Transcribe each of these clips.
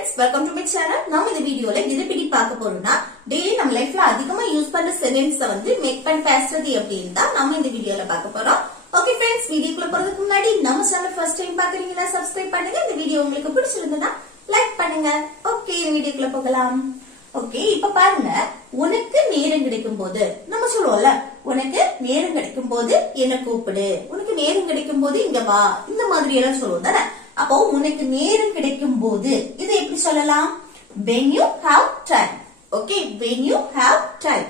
friends, welcome to my channel. நாம இந்த வீடியோல எதை பத்தி பார்க்க போறோம்னா டெய்லி நம்ம லைஃப்ல அதிகமா யூஸ் பண்ற சென்டென்ஸ் வந்து மேக் பண்ண பேசுறது அப்படினு தான் நாம இந்த வீடியோல பார்க்க போறோம். ஓகே फ्रेंड्स, வீடியோக்குள்ள போறதுக்கு முன்னாடி நம்ம சேனல் ஃபர்ஸ்ட் டைம் பாக்குறீங்களா சப்ஸ்கிரைப் பண்ணுங்க. இந்த வீடியோ உங்களுக்கு பிடிச்சிருந்தா லைக் பண்ணுங்க. ஓகே, இந்த வீடியோக்குள்ள போகலாம். ஓகே, இப்ப பாருங்க, உனக்கு நேரம் கிடைக்கும் போது நம்ம சொல்லுவோம்ல, உனக்கு நேரம் கிடைக்கும் போது என்ன கூப்பிடு, உனக்கு நேரம் கிடைக்கும் போது இங்க வா, இந்த மாதிரி எல்லாம் சொல்லுவோம் தானே. அப்போ உனக்கு நேரம் கிடைக்கும் போது இதை எப்படி சொல்லலாம்? when you have time. Okay, when you have time,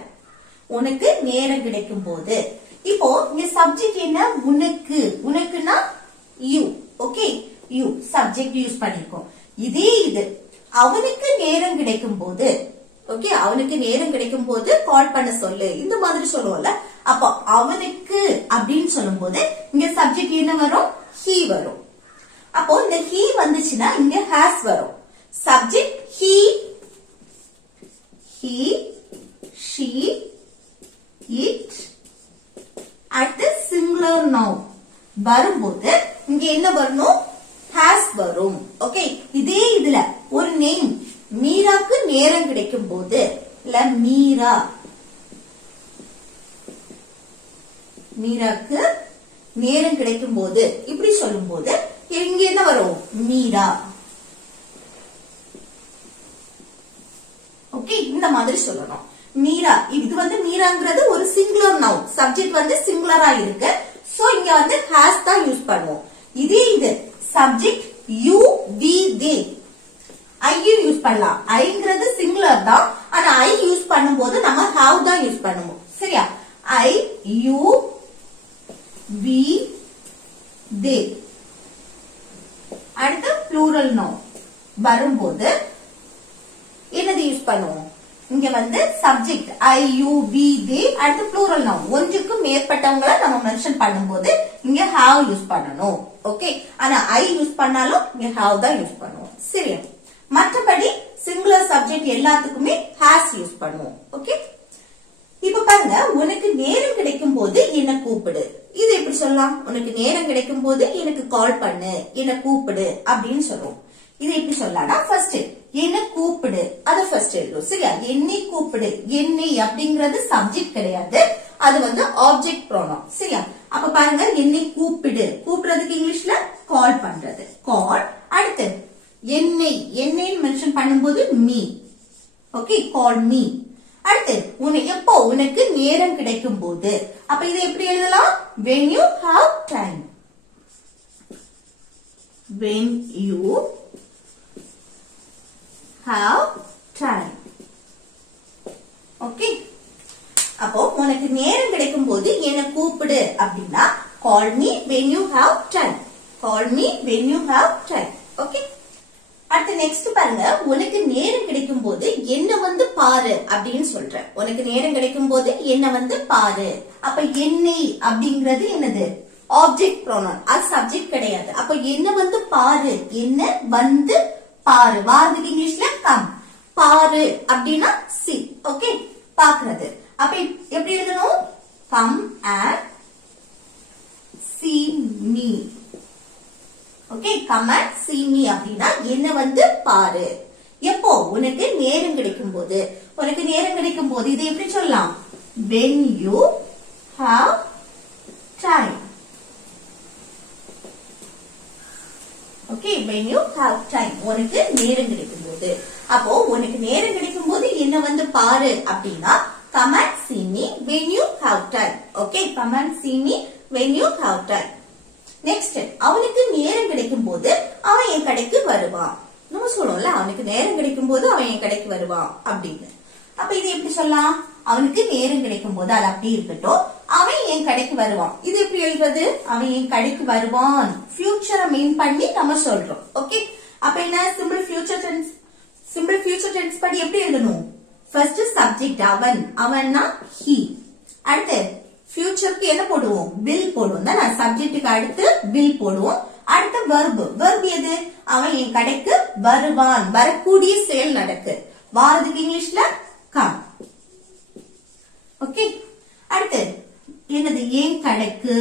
உனக்கு நேரம் கிடைக்கும் போது. இப்போ இங்க சப்ஜெக்ட் என்ன? உனக்கு. உனக்குன்னா you. Okay, you subject use பண்ணிருக்கோம். இதே இது அவனுக்கு நேரம் கிடைக்கும் போது, ஓகே, அவனுக்கு நேரம் கிடைக்கும் போது கால் பண்ண சொல்லு, இந்த மாதிரி சொல்லுவோம்ல. அப்போ அவனுக்கு அப்படின்னு சொல்லும் போது இங்க சப்ஜெக்ட் என்ன வரும்? he வரும். அப்போ இந்த he வந்துச்சுன்னா இங்க has வரும். சப்ஜெக்ட் he, she, it, அடுத்து சிங்குலர் நவுன் வரும்போது இங்க என்ன வரணும்? has வரும். ஓகே, இதே இதுல ஒரு நேம், மீராக்கு நேரம் கிடைக்கும் போது, இல்ல மீராக்கு நேரம் கிடைக்கும் போது இப்படி சொல்லும் போது இங்க என்ன வரும்? மீரா. ஓகே, இந்த மாதிரி சொல்லணும். மீரா, இது வந்து மீராங்கிறது ஒரு சிங்குலர் நவுன், சப்ஜெக்ட் வந்து சிங்குலரா இருக்கு. சோ இங்க வந்து ஹாஸ் தான் யூஸ் பண்ணுவோம். இதே இது சப்ஜெக்ட் யூ, வி, தே, ஐயும் யூஸ் பண்ணலாம். ஐங்கிறது சிங்குலர் தான், ஆனா ஐ யூஸ் பண்ணும்போது நம்ம ஹாவ் தான் யூஸ் பண்ணுவோம். சரியா? ஐ, யூ, வி, தே. அடுத்து ப்ளூரல் நவுன் வரும்போது என்னது யூஸ் பண்ணுவோம்? இங்க வந்து சப்ஜெக்ட் ஐ, யூ, வி, தே, அடுத்து ப்ளூரல் நவுன் ஒன்றுக்கு மேற்பட்டவங்களை நம்ம மென்ஷன் பண்ணும்போது இங்க ஹாவ் யூஸ் பண்ணணும். ஓகே, ஆனா ஐ யூஸ் பண்ணாலும் இங்க ஹாவ் தான் யூஸ் பண்ணுவோம். சரியா? மற்றபடி சிங்குலர் சப்ஜெக்ட் எல்லாத்துக்குமே ஹாஸ் யூஸ் பண்ணுவோம். ஓகே, இப்ப பாருங்க, உனக்கு நேரம் கிடைக்கும் போது என்ன கூப்பிடு. இது எப்படி சொல்லலாம்? உனக்கு நேரம் கிடைக்கும் போது எனக்கு கால் பண்ணு, என்ன கூப்பிடு அப்படின்னு சொல்லுவோம். இது எப்படி சொல்லலாம்னா, ஃபர்ஸ்ட் என்ன கூப்பிடு அத ஃபர்ஸ்ட் எழுதும். சரியா? என்னை கூப்பிடு. என்னை அப்படிங்கறது சப்ஜெக்ட் கிடையாது, அது வந்து ஆப்ஜெக்ட் ப்ரோனவுன். சரியா? அப்ப பாருங்க, என்னை கூப்பிடு, கூப்பிடுறதுக்கு இங்கிலீஷ்ல கால் பண்றது, கால். அடுத்து என்னை, என்னை மென்ஷன் பண்ணும்போது மீ. Okay, call me. அடுத்து எப்போ? உனக்கு நேரம் கிடைக்கும் போது. அப்ப இதை எப்படி எழுதலாம்? when you have time. when you have time. Okay, அப்போ உனக்கு நேரம் கிடைக்கும் போது என்ன கூப்பிடு அப்படின்னா call me when you have time. call me when you have time. Okay, அடுத்து நெக்ஸ்ட் பாருங்க, உனக்கு நேரம் கிடைக்கும் போது என்ன வந்து பாரு அப்படின்னு சொல்ற. உனக்கு நேரம் கிடைக்கும் போது என்ன வந்து பாரு. அப்ப என்னை அப்படிங்கிறது என்னது? ஆப்ஜெக்ட் ப்ரோனவுன், அது சப்ஜெக்ட் கிடையாது. அப்ப என்ன வந்து பாரு, என்ன வந்து பாரு. வாரதுக்கு இங்கிலீஷ்ல கம். பாரு அப்படின்னா சி. ஓகே, பாக்குறது. அப்ப எப்படி எழுதணும்? Come and see me. Okay, come and see me அப்படின்னா என்ன வந்து பாரு. எப்போ? உனக்கு நேரம் கிடைக்கும் போது. உனக்கு நேரம் கிடைக்கும் போது இதை எப்படி சொல்லலாம்? when you have time. Okay, when you have time, உனக்கு நேரம் கிடைக்கும் போது. அப்போ உனக்கு நேரம் கிடைக்கும் போது என்ன வந்து பாரு அப்படின்னா come and see me when you have time. Okay, come and see me when you have time. Next, அவனுக்கு நேரம் கிடைக்கும் போது அவன் என் கடைக்கு வருவான். நம்ம சொல்லுவோம்ல, அவனுக்கு நேரம் கிடைக்கும் போது அவன் என் கடைக்கு வருவான் அப்படின்னு. அப்ப இது எப்படி சொல்லலாம்? அவனுக்கு நேரம் கிடைக்கும் போது, அது அப்படி இருக்கட்டும், அவன் என் கடைக்கு வருவான். இது எப்படி எழுதுறது? அவன் என் கடைக்கு வருவான். ஃபியூச்சரை மீன் பண்ணி நம்ம சொல்றோம். ஓகே, அப்ப என்ன? Simple future tense. Simple future tense படி எப்படி எழுதணும்? ஃபர்ஸ்ட் சப்ஜெக்ட் அவன், அவன்னா he. அடுத்து ஃபியூச்சருக்கு என்ன போடுவோம்? will போடுவோம் தானே. சப்ஜெக்ட்டுக்கு அடுத்து will போடுவோம். அடுத்த வெர்ப். வெர்ப் எது? அவன் என் கடைக்கு வருவான், வரக்கூடிய செயல் நடக்கு. வாரதுக்கு இங்கிலீஷ்ல come. ஓகே, அடுத்து என்னது? என் கடைக்கு.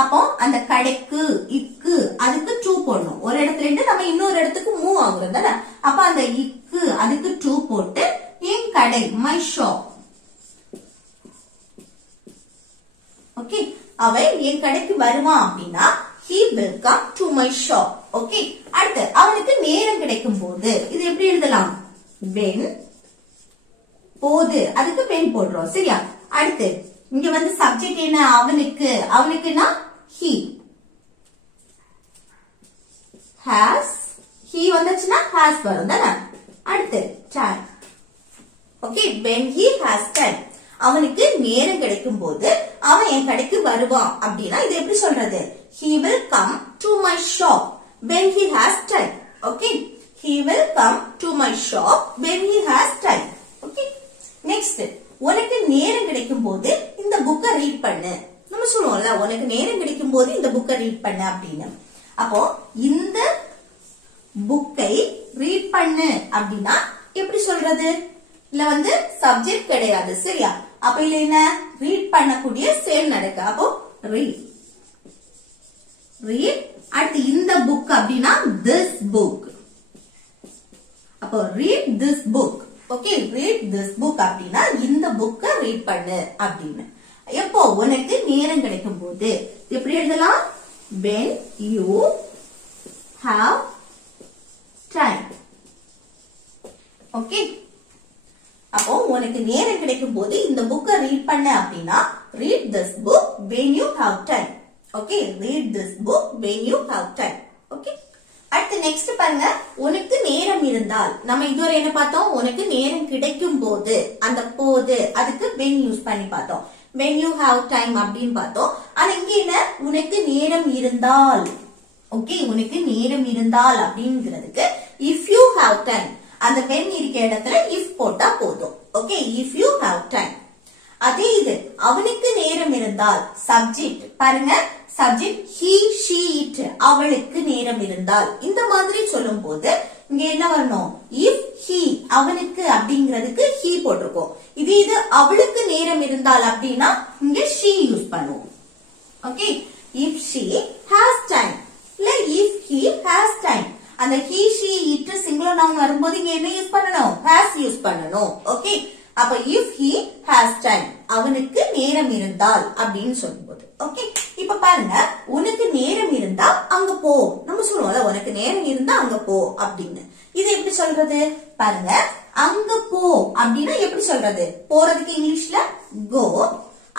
அப்போ அந்த கடைக்கு இக்கு அதுக்கு டு போடணும். ஒரு இடத்துல இருந்து நம்ம இன்னொரு இடத்துக்கு மூவ் ஆகுறோம் தானே. அப்ப அந்த இக்கு அதுக்கு டு போட்டு என் கடை மை ஷாப். ஓகே, அவன் என் கடைக்கு வருவான் அப்படின்னா he will come to my shop. Okay, அடுத்து அவனுக்கு நேரம் கிடைக்கும் போது இது எப்படி எழுதலாம்? when போது அதுக்கு when போடுறோம். சரியா? அடுத்து இங்க வந்து சப்ஜெக்ட் என்ன? அவனுக்கு. அவனுக்குன்னா he has. he வந்துச்சுன்னா has வரும் தானே. அடுத்து time. Okay, when he has time. அவனுக்கு நேரம் கிடைக்கும் போது அவன் என் கடைக்கு வருவான் அப்படின்னா இது எப்படி சொல்றது? he will come to my shop when he has time. Okay, he will come to my shop when he has time. Okay, next உனக்கு நேரம் கிடைக்கும் போது இந்த புக்கை ரீட் பண்ணு. நம்ம சொல்லுவோம்ல உனக்கு நேரம் கிடைக்கும் போது இந்த புக்கை ரீட் பண்ணு அப்படின்னு. அப்போ இந்த புக்கை ரீட் பண்ணு அப்படின்னா எப்படி சொல்றது? இல்ல வந்து சப்ஜெக்ட் கிடையாது. சரியா? அப்ப இல்ல என்ன ரீட் பண்ணக்கூடிய செயல் நடக்கு. அப்போ ரீட். ரீட். அடுத்து இந்த புக் அப்படின்னா திஸ் புக். அப்போ read this book. Okay, read this book அப்படின்னா இந்த புக்கை ரீட் பண்ணு அப்படின்னு. எப்போ? உனக்கு நேரம் கிடைக்கும் போது. எப்படி எழுதலாம்? when you have time. Okay, அப்போ உனக்கு நேரம் கிடைக்கும் போது இந்த புக்கை ரீட் பண்ண அப்படின்னா read this book when you have time. Okay, read this book when you have time. Okay, அடுத்து நெக்ஸ்ட் பாருங்க. உனக்கு நேரம் இருந்தால். நம்ம இதுவரை என்ன பார்த்தோம்? உனக்கு நேரம் கிடைக்கும் போது அந்த போது அதுக்கு when யூஸ் பண்ணி பார்த்தோம். when you have time அப்படின்னு பார்த்தோம். ஆனா இங்க என்ன? உனக்கு நேரம் இருந்தால். ஓகே, உனக்கு நேரம் இருந்தால் அப்படிங்கிறதுக்கு if you have time அந்த when இருக்க இடத்துல if போட்டா போதும். Okay, if you have time. அதே இது அவனுக்கு நேரம் இருந்தால் சப்ஜெக்ட் பாருங்க. சப்ஜெக்ட் he she it அவளுக்கு நேரம் இருந்தால். இந்த மாதிரி சொல்லும் போது இங்க என்ன வரணும்? if he அவனுக்கு அப்படிங்கிறதுக்கு he போட்டிருக்கோம். இது அவளுக்கு நேரம் இருந்தால் அப்படின்னா இங்க she யூஸ் பண்ணுவோம். Okay, if she has time இல்ல if he has time. அந்த he she it singular noun வரும்போது இங்க என்ன யூஸ் பண்ணணும்? has யூஸ் பண்ணணும். ஓகே, அப்ப if he has time அவனுக்கு நேரம் இருந்தால் அப்படின்னு சொல்லும்போது. ஓகே, இப்ப பாருங்க. உனக்கு நேரம் இருந்தா அங்க போ. நம்ம சொல்லுவோம்ல உனக்கு நேரம் இருந்தா அங்க போ அப்படின்னு. இது எப்படி சொல்றது? பாருங்க, அங்க போ அப்படின்னா எப்படி சொல்றது? போறதுக்கு இங்கிலீஷ்ல go,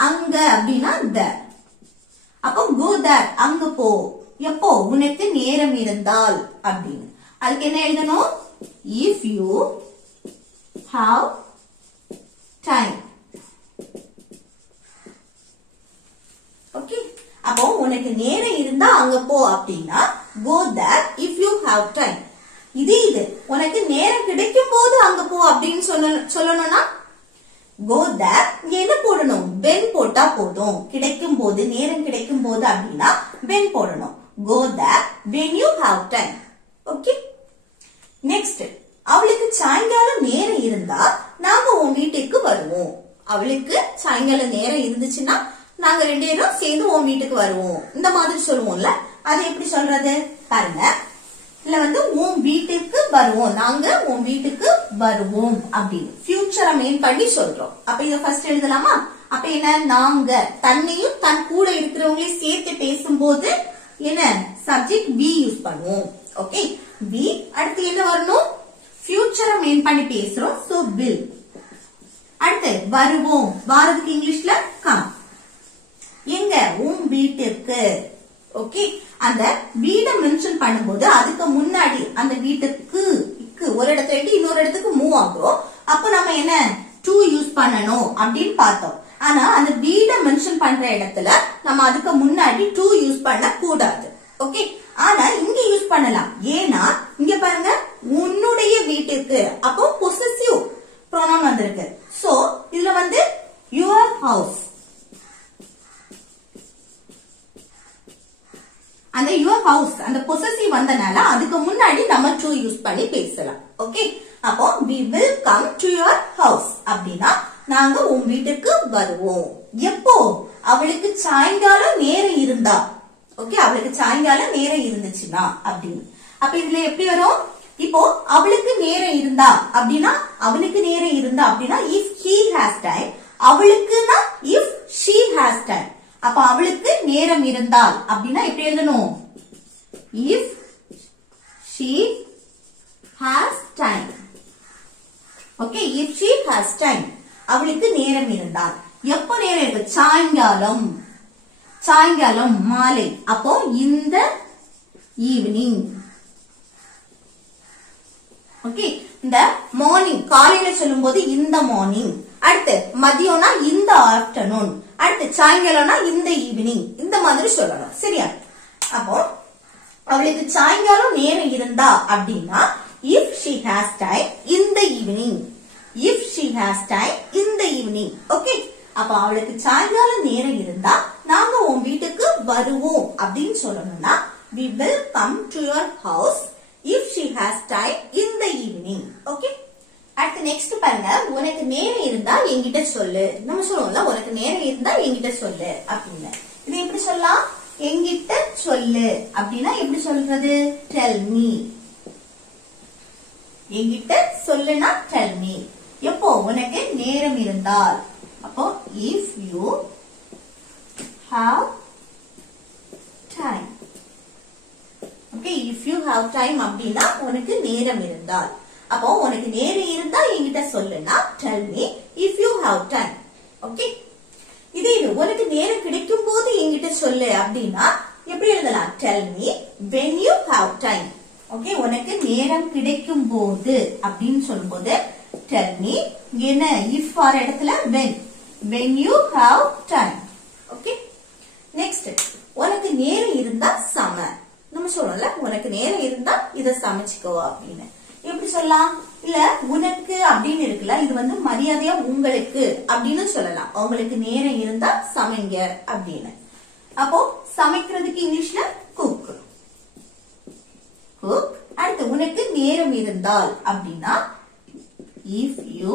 அங்க அப்படின்னா there. அப்போ go there அங்க போ. எப்போ? உனக்கு நேரம் இருந்தால் அப்படின்னு. அதுக்கு என்ன எழுதணும்? if you have time. Okay, அப்போ உனக்கு நேரம் இருந்தா அங்க போ அப்படின்னா go there if you have time. இது உனக்கு நேரம் கிடைக்கும் போது அங்க போ அப்படின்னு சொல்லணும்னா go there இங்க என்ன போடணும்? when போட்டா போதும். கிடைக்கும் போது நேரம் கிடைக்கும் போது அப்படின்னா when போடணும். go there when you have time. Okay, next அவளுக்கு சாயங்காலம் நேரம் இருந்தா நாங்க உன் வீட்டுக்கு வருவோம். அவளுக்கு சாயங்காலம் நேரம் இருந்துச்சுன்னா நாங்க ரெண்டு பேரும் சேர்ந்து உன் வீட்டுக்கு வருவோம். இந்த மாதிரி சொல்லுவோம்ல, அது எப்படி சொல்றது? பாருங்க, இல்ல வந்து உன் வீட்டுக்கு வருவோம். நாங்க உன் வீட்டுக்கு வருவோம் அப்படின்னு ஃபியூச்சரை மெயின் பண்ணி சொல்றோம். அப்ப இத ஃபர்ஸ்ட் எழுதலாமா? அப்ப என்ன? நாங்க தன்னையும் தன் கூட இருக்கிறவங்களையும் சேர்த்து பேசும்போது என்ன சப்ஜெக்ட் we யூஸ் பண்ணுவோம். Okay, we. அடுத்து என்ன வரணும்? ஃபியூச்சரை மெயின் பண்ணி பேசுறோம். So will. அடுத்து வருவோம். வாரதுக்கு இங்கிலீஷ்ல come. எங்க? உன் வீட்டுக்கு. ஓகே, அந்த வீட மென்ஷன் பண்ணும்போது அதுக்கு முன்னாடி அந்த வீட்டுக்கு ஒரு இடத்துல இருந்து இன்னொரு இடத்துக்கு மூவ் ஆகுறோம். அப்ப நம்ம என்ன to யூஸ் பண்ணணும் அப்படின்னு பார்த்தோம். ஆனா அந்த வீட மென்ஷன் பண்ற இடத்துல நம்ம அதுக்கு முன்னாடி to யூஸ் பண்ண கூடாது. ஓகே, ஆனா இங்க யூஸ் பண்ணலாம். ஏன்னா இங்க பாருங்க, உன்னுடைய வீட்டுக்கு. அப்போ பொசசிவ் ப்ரோனவுன் வந்திருக்கு. சோ இதுல வந்து your house. அந்த your house அந்த பொசசிவ் வந்தனால அதுக்கு முன்னாடி நம்ம to யூஸ் பண்ணி பேசலாம். ஓகே, அப்போ we will come to your house அப்படின்னா நாங்க உன் வீட்டுக்கு வருவோம். எப்போ? அவளுக்கு சாயங்காலம் நேரம் இருந்தா, ஓகே, அவளுக்கு சாயங்காலம் நேரம் இருந்துச்சுன்னா அப்படின்னு. அப்ப இதுல எப்படி வரும்? இப்போ அவளுக்கு நேரம் இருந்தா அப்படின்னா, அவனுக்கு நேரம் இருந்தா அப்படின்னா if he has time, அவளுக்குன்னா if she has time. அப்ப அவளுக்கு நேரம் இருந்தால் அப்படின்னா எப்படி எழுதணும்? if she has time. Okay, if she has time, அவளுக்கு நேரம் இருந்தால். எப்போ நேரம் இருக்கு? சாயங்காலம், சாயங்காலம் மாலை. அப்போ இந்த ஈவினிங். ஓகே, இந்த மார்னிங் காலையில சொல்லும் போது இந்த மார்னிங், அடுத்து மதியம்னா இந்த ஆஃப்டர்நூன், அடுத்து சாயங்காலம்னா இந்த ஈவினிங், இந்த மாதிரி சொல்லணும். சரியா? அப்போ அவளுக்கு சாயங்காலம் நேரம் இருந்தா அப்படின்னா if she has time in the evening, if she has time in the evening. Okay, அப்ப அவளுக்கு சாயங்காலம் நேரம் இருந்தா நாங்க உன் வீட்டுக்கு வருவோம் அப்படின்னு சொல்லணும்னா we will come to your house if she has time in the evening. Okay, அடுத்து நெக்ஸ்ட் பாருங்க. உனக்கு நேரம் இருந்தா என்கிட்ட சொல்லு. நம்ம சொல்லுவோம்ல, உனக்கு நேரம் இருந்தா என்கிட்ட சொல்லு அப்படின்னு. இது எப்படி சொல்லலாம்? என்கிட்ட சொல்லு அப்படின்னா எப்படி சொல்றது? tell me. என்கிட்ட சொல்லுனா tell me. எப்போ? உனக்கு நேரம் இருந்தால். அப்போ if you have time. Okay, if you have time அப்படின்னா உனக்கு நேரம் இருந்தால். அப்போ உனக்கு நேரம் இருந்தா என்கிட்ட சொல்லுனா tell me if you have time. Okay, இது உனக்கு நேரம் கிடைக்கும் போது என்கிட்ட சொல்லு அப்படின்னா எப்படி எழுதலாம்? tell me when you have time. Okay, உனக்கு நேரம் கிடைக்கும் போது அப்படின்னு சொல்லும்போது tell me, என்ன if வர இடத்துல when you have time. Okay, next உனக்கு நேரம் இருந்தா சம. நம்ம சொல்லல, உனக்கு நேரம் இருந்தா இத சமைச்சுக்கோ அப்படின்னு. எப்படி சொல்லலாம்? இல்ல உனக்கு அப்படின்னு இருக்குல்ல, இது வந்து மரியாதையா உங்களுக்கு அப்படின்னு சொல்லலாம். உங்களுக்கு நேரம் இருந்தா சமைங்க அப்படின்னு. அப்போ சமைக்கிறதுக்கு இங்கிலீஷ்ல குக், குக். அடுத்து உனக்கு நேரம் இருந்தால் அப்படின்னா if you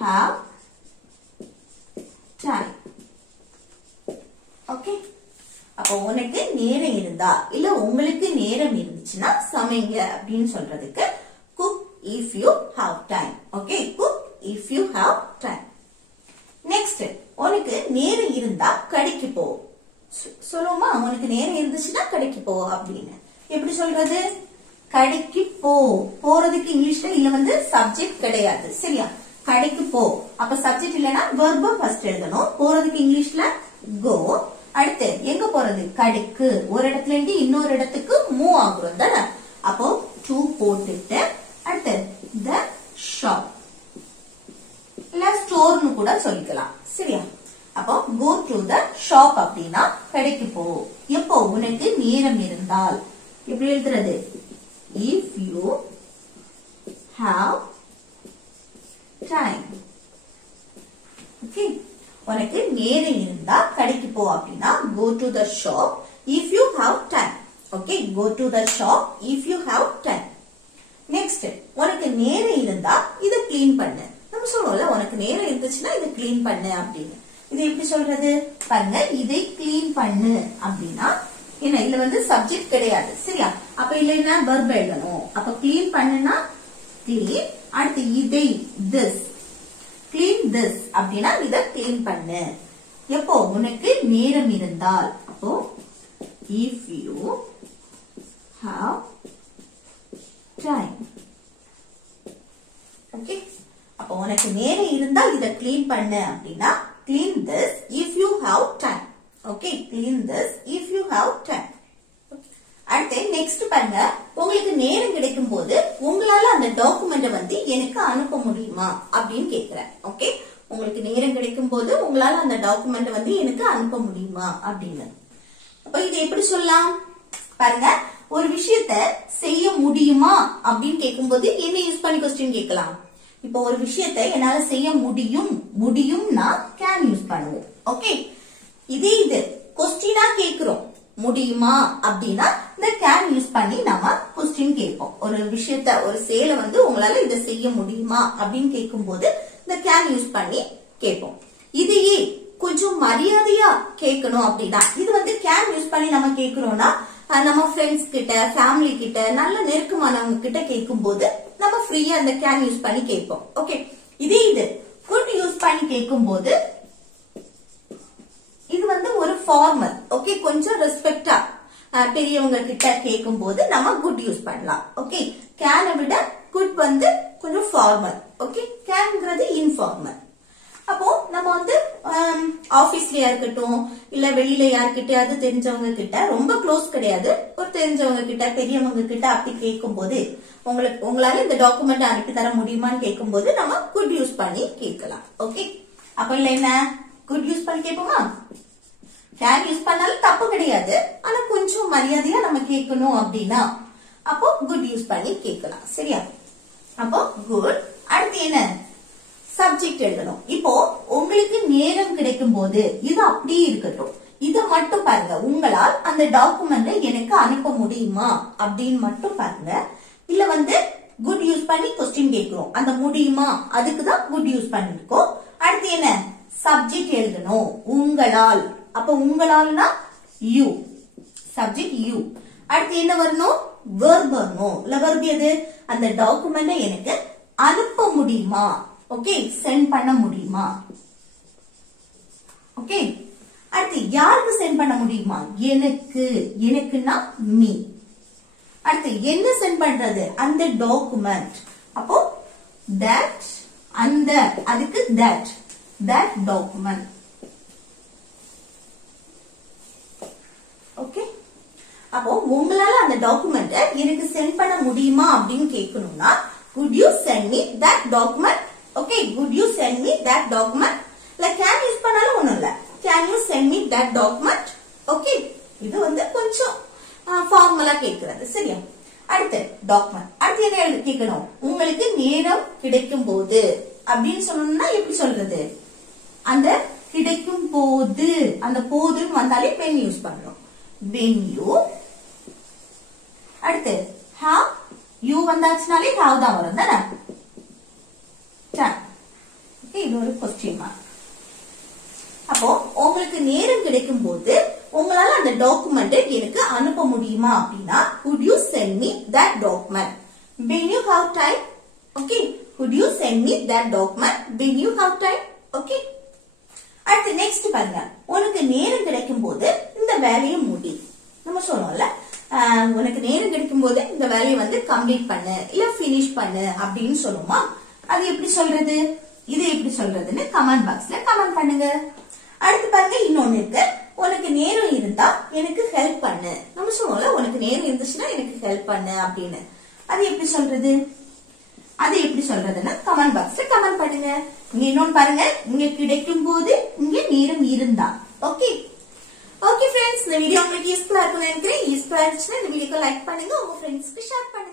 have time. Okay, அப்போ உனக்கு நேரம் இருந்தா இல்ல உங்களுக்கு நேரம் இருந்துச்சுன்னா சமைங்க அப்படின்னு சொல்றதுக்கு cook if you have time. Okay, cook if you have time. Next உனக்கு நேரம் இருந்தா கடைக்கு போ. சொல்லுவோமா? உனக்கு நேரம் இருந்துச்சுன்னா கடைக்கு போ அப்படின்னு. எப்படி சொல்றது? கடைக்கு போ. போறதுக்கு இங்கிலீஷ்ல இல்ல வந்து சப்ஜெக்ட் கிடையாது. சரியா? கடைக்கு போ. அப்ப சப்ஜெக்ட் இல்லனா verb ஃபர்ஸ்ட் எழுதணும். போறதுக்கு இங்கிலீஷ்ல go. அடுத்து எங்க போறது? கடைக்கு. ஒரு இடத்துல இருந்து இன்னொரு இடத்துக்கு மூவ் ஆகுறோம் தானே. அப்போ to போட்டுட்டு அடுத்து the shop இல்ல ஸ்டோர்னு கூட சொல்லிக்கலாம். சரியா? அப்போ go to the shop அப்படின்னா கடைக்கு போ. எப்போ? உனக்கு நேரம் இருந்தால். எப்படி எழுதுறது? if you have time. Okay, உனக்கு நேரம் இருந்தா கடைக்கு போ அப்படின்னா go to the shop if you have time. Okay, go to the shop if you have time. Next உனக்கு நேரம் இருந்தா இத க்ளீன் பண்ணு. நம்ம சொல்றோம்ல, உனக்கு நேரம் இருந்துச்சுன்னா இத க்ளீன் பண்ணு அப்படின்னு. இது எப்படி சொல்றது? பாருங்க, இதை க்ளீன் பண்ணு அப்படின்னா என்ன? இதுல வந்து சப்ஜெக்ட் கிடையாது. சரியா? அப்ப இல்ல என்ன verb எழுதணும். அப்ப க்ளீன் பண்ணுனா clean. அடுத்து இதை this, clean this அப்படின்னா இத க்ளீன் பண்ணு. எப்போ? உனக்கு நேரம் இருந்தால். அப்போ if you have time. Okay, அப்போ உனக்கு நேரம் இருந்தா இத க்ளீன் பண்ணு அப்படின்னா clean this if you have time. Okay, clean this if you have time. அடுத்து நெக்ஸ்ட் பாருங்க. உங்களுக்கு நேரம் கிடைக்கும் போது உங்களால அந்த டாக்குமெண்ட் வந்து எனக்கு அனுப்ப முடியுமா அப்படின்னு கேக்குறேன். ஓகே, உங்களுக்கு நேரம் கிடைக்கும் போது உங்களால அந்த டாக்குமெண்ட் வந்து எனக்கு அனுப்ப முடியுமா அப்படின்னு. அப்ப இது எப்படி சொல்லலாம்? பாருங்க, ஒரு விஷயத்த செய்ய முடியுமா அப்படின்னு கேட்கும்போது என்ன யூஸ் பண்ணி கொஸ்டின் கேட்கலாம்? இப்போ ஒரு விஷயத்த என்னால செய்ய முடியும்னா கேன் யூஸ் பண்ணுவோம். ஓகே, இதே இது கொஸ்டினா கேக்குறோம் முடியுமா அப்படின்னா இந்த கேன் யூஸ் பண்ணி நாம கொஸ்டின் கேட்போம். ஒரு விஷயத்த, ஒரு செயலை வந்து உங்களால இதை செய்ய முடியுமா அப்படின்னு கேட்கும் போது இந்த கேன் யூஸ் பண்ணி கேட்போம். இதையே கொஞ்சம் மரியாதையா கேட்கணும் அப்படின்னா இது வந்து கேன் யூஸ் பண்ணி நம்ம கேட்கிறோம்னா நம்ம ஃப்ரெண்ட்ஸ் கிட்ட ஃபேமிலி கிட்ட நல்ல நெருக்கமானவங்க கிட்ட கேட்கும் போது நம்ம ஃப்ரீயா அந்த கேன் யூஸ் பண்ணி கேட்போம். ஓகே, இதே இது குட் யூஸ் பண்ணி கேட்கும் போது இது வந்து ஒரு ஃபார்மல். ஓகே, கொஞ்சம் ரெஸ்பெக்டா பெரியவங்க கிட்ட கேட்கும் போது நம்ம குட் யூஸ் பண்ணலாம். ஓகே, கேனை விட குட் வந்து கொஞ்சம் ஃபார்மல். Okay, கேன்ங்கிறது informal. அப்போ நம்ம வந்து ஆபீஸ்லயா இருக்கட்டும் இல்ல வெளியில யார்கிட்டயாவது தெரிஞ்சவங்க கிட்ட, ரொம்ப க்ளோஸ் கிடையாது, ஒரு தெரிஞ்சவங்க கிட்ட பெரியவங்க கிட்ட அப்படி கேட்கும் போது உங்களால இந்த டாக்குமெண்ட் அனுப்பி தர முடியுமான்னு கேட்கும் போது நம்ம குட் யூஸ் பண்ணி கேட்கலாம். ஓகே, அப்ப இல்ல என்ன குட் யூஸ் பண்ணி கேட்போமா? கேன் யூஸ் பண்ணாலும் தப்பு கிடையாது, ஆனா கொஞ்சம் மரியாதையா நம்ம கேட்கணும் அப்படின்னா அப்போ குட் யூஸ் பண்ணி கேட்கலாம். சரியா? அப்போ குட். அடுத்து என்ன? சப்ஜெக்ட் எழுதணும். இப்போ உங்களுக்கு நேரம் கிடைக்கும் போது இது அப்படியே இருக்கட்டும், இத மட்டும் பாருங்க. உங்களால் அந்த டாக்குமெண்ட்டை எனக்கு அனுப்ப முடியுமா அப்படின்னு மட்டும் பாருங்க. இல்ல வந்து குட் யூஸ் பண்ணி கொஸ்டின் கேட்கிறோம், அந்த முடியுமா அதுக்குதான் குட் யூஸ் பண்ணிருக்கோம். அடுத்து என்ன? சப்ஜெக்ட் எழுதணும். உங்களால். அப்ப உங்களால்னா யூ, சப்ஜெக்ட் யூ. அடுத்து என்ன வரணும்? வெர்ப் வரணும். இல்ல வெர்ப் எது? அந்த டாக்குமெண்ட்டை எனக்கு அனுப்ப முடியுமா? ஓகே, சென்ட் பண்ண முடியுமா? ஓகே, அடுத்து யாருக்கு சென்ட் பண்ண முடியுமா? எனக்கு. எனக்குன்னா மீ. அடுத்து என்ன சென்ட் பண்றது? அந்த டாக்குமெண்ட். அப்போ தட், அந்த, அதுக்கு தட், தட் டாக்குமெண்ட். ஓகே, அப்போ உங்களால அந்த டாக்குமெண்ட் எனக்கு சென்ட் பண்ண முடியுமா அப்படின்னு கேட்கணும்னா could you send me that document? Okay, could you send me that document? like can use பண்ணாலும் ஒண்ணும் இல்ல, can you send me that document? Okay, இது வந்து கொஞ்சம் ஃபார்மலா கேக்குறது. சரியா? அடுத்து டாக்குமெண்ட். அடுத்து என்ன கேட்கணும்? உங்களுக்கு நேரம் கிடைக்கும் போது அப்படின்னு சொல்லணும்னா எப்படி சொல்றது? அந்த கிடைக்கும் போது, அந்த போதுன்னு வந்தாலே when யூஸ் பண்றோம். when you. அடுத்து have, you வந்தாச்சுனாலே have தான் வரும் தானே? இது ஒரு கொஸ்டின் மார்க். அப்போ உங்களுக்கு நேரம் கிடைக்கும் போது உங்களால அந்த டாக்குமெண்ட் எனக்கு அனுப்ப முடியுமா அப்படின்னா could you send me that document? when you have time. Okay, could you send me that document when you have time? Okay, அடுத்து நெக்ஸ்ட் பாருங்க. உனக்கு நேரம் கிடைக்கும் போது இந்த வேலையை முடி. நம்ம சொல்லுவோம்ல, உனக்கு நேரம் கிடைக்கும் போது இந்த வேலையை வந்து கம்ப்ளீட் பண்ணு இல்ல பினிஷ் பண்ணு அப்படின்னு சொல்லுமா? அது எப்படி சொல்றது? இது எப்படி சொல்றதுன்னு கமெண்ட் பாக்ஸ்ல கமெண்ட் பண்ணுங்க. அடுத்து பாருங்க, இன்னொன்னு இருக்கு. உனக்கு நேரம் இருந்தா எனக்கு ஹெல்ப் பண்ணு. நம்ம சொல்லுவோம்ல, உனக்கு நேரம் இருந்துச்சுன்னா எனக்கு ஹெல்ப் பண்ணு அப்படின்னு. அது எப்படி சொல்றது? அது எப்படி சொல்றதுன்னு கமெண்ட் பாக்ஸ்ல கமெண்ட் பண்ணுங்க. இங்க இன்னொன்னு பாருங்க, இங்க கிடைக்கும் போது இங்க நேரம் இருந்தா. ஓகே, ஓகே ஃப்ரெண்ட்ஸ், இந்த வீடியோ உங்களுக்கு யூஸ்ஃபுல்லா இருக்கும்னு நினைக்கிறேன். யூஸ்ஃபுல்லா இருந்துச்சுன்னா இந்த வீடியோக்கு லைக் பண்ணுங்க, உங்க ஃப்ரெண்ட்ஸ்க்கு ஷேர் பண்ணுங்க.